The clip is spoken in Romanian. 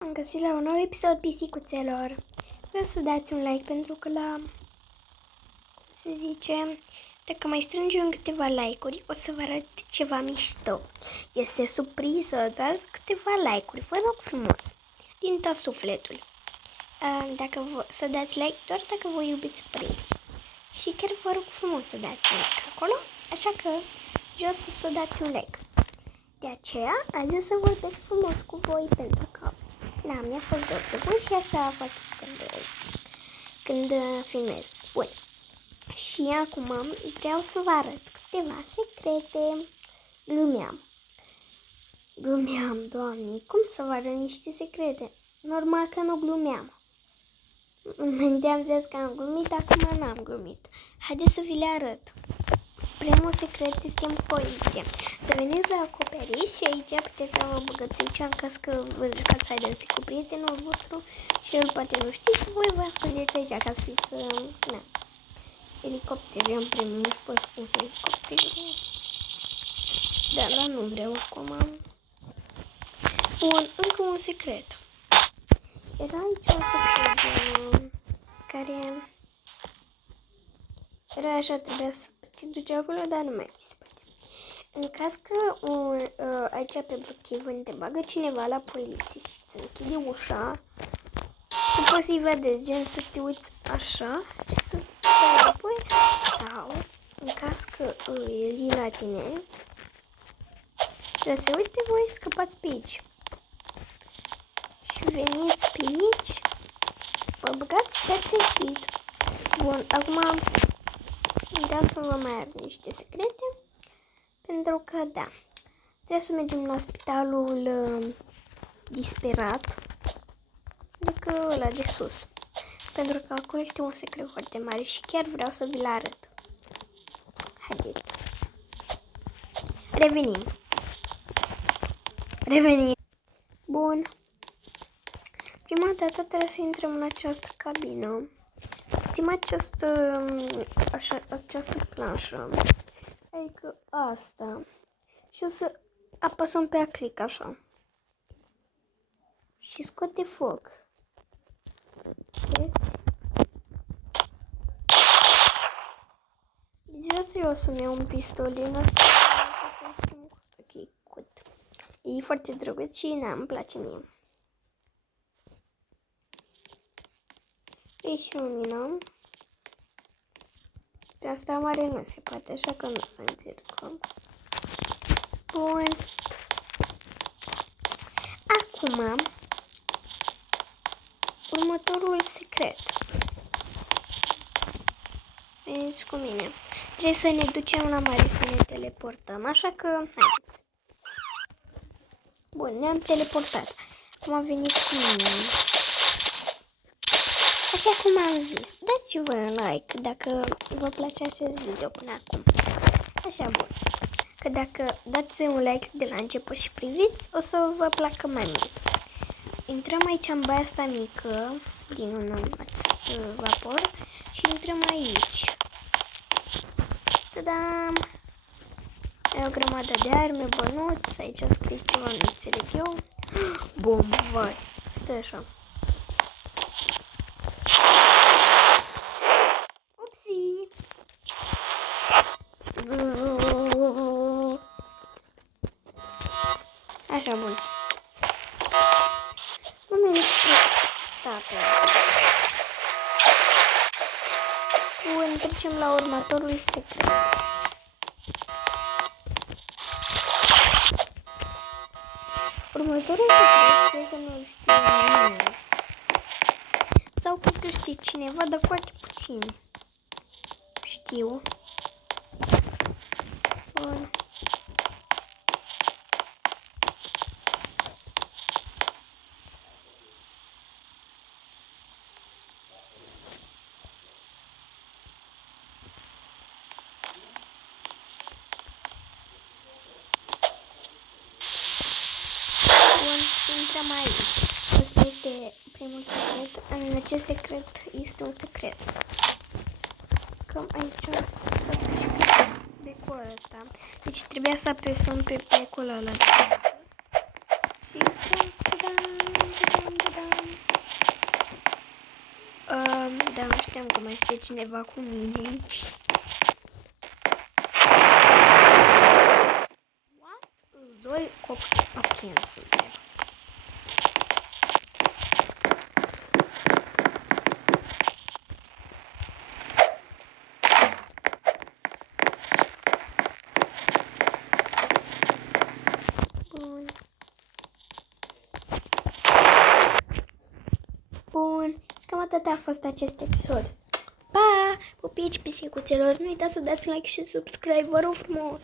Am găsit la un nou episod Pisicuțelor. Vreau să dați un like pentru că se zice, dacă mai strângem câteva like-uri, o să vă arăt ceva mișto. Este surpriză, dați câteva like-uri, vă rog frumos, din tot sufletul. Să dați like doar dacă vă iubiți părinți. Și chiar vă rog frumos să dați un like acolo, așa că jos să dați un like. De aceea, azi o să vorbesc frumos cu voi pentru că mi-a fost dor de voi și așa fac când filmez. Bun. Și acum vreau să vă arăt câteva secrete. Glumeam, Doamne, cum să vă arăt niște secrete? Normal că nu glumeam. Îmi zis că am glumit, acum n-am glumit. Haideți să vi le arăt. Primul secret este în poliție. Să veniți la acoperiș și aici puteți să vă băgați aici în caz că vă jucați hide and seek cu prietenul vostru și el poate nu știe și voi vă ascundeți aici ca să fiți, elicopter. Eu în primul rând pot spune elicopter. Dar nu vreau acum. Bun, încă un secret. Era aici un secret care era așa, trebuia să te duci acolo, dar nu mai se poate. În caz că aici pe blochivând te bagă cineva la poliție și îți închide ușa, tu poți să-i vedeți, gen să te uiți așa și să te dai înapoi, sau în caz că el e la tine, să uite voi scăpați pe aici. Și veniți pe aici, vă băgați și ați ieșit. Bun, acum vreau să vă mai arăt niște secrete, pentru că, da, trebuie să mergem la spitalul disperat, adică ăla de sus, pentru că acolo este un secret foarte mare și chiar vreau să vi-l arăt. Haideți. Revenim. Bun. Prima dată trebuie să intrăm în această cabină. Putem această planșă, adică asta, și o să apăsăm pe a click așa și scoate foc. Vedeți? Deci vreau să eu să-mi iau un pistol din ăsta ca să-mi schimb cu ăsta, că e cut. E foarte drăguț și îmi place mie. Aici luminăm. Pe asta mare nu se poate, așa că nu să încercăm. Bun. Acum, următorul secret. Veniți cu mine. Trebuie să ne ducem la mare, să ne teleportăm, așa că haideți. Bun, ne-am teleportat. Acum veniți cu mine. Așa cum am zis, dați-vă un like dacă vă place acest video până acum. Așa, bun. Că dacă dați un like de la început și priviți, o să vă placă mai mult. Intrăm aici în baia asta mică, din acest vapor, și intrăm aici. Tadam! E o grămadă de arme, bănuți, aici scrie ceva, nu înțeleg eu. Bomba! Stai așa. Upsi! Așa, bun. Moment, bun, trecem la următorul secret. Următorul secret, cred că nu știu nimeni. Sau cred că știe cineva, dar foarte puțin. Știu. Bun. Intrăm aici. Asta este primul secret. În acest secret este un secret. Că aici să apăsăm pe becul ăsta. Deci trebuia să apăsăm pe becul ăla. Și aici, știam că mai este cineva cu mine aici. What? Doi copii. Ok, nu suntem. Bun. Bun. Și cam atât a fost acest episod. Pa! Pupici pisicuțelor, nu uitați să dați like și subscribe, vă rog frumos!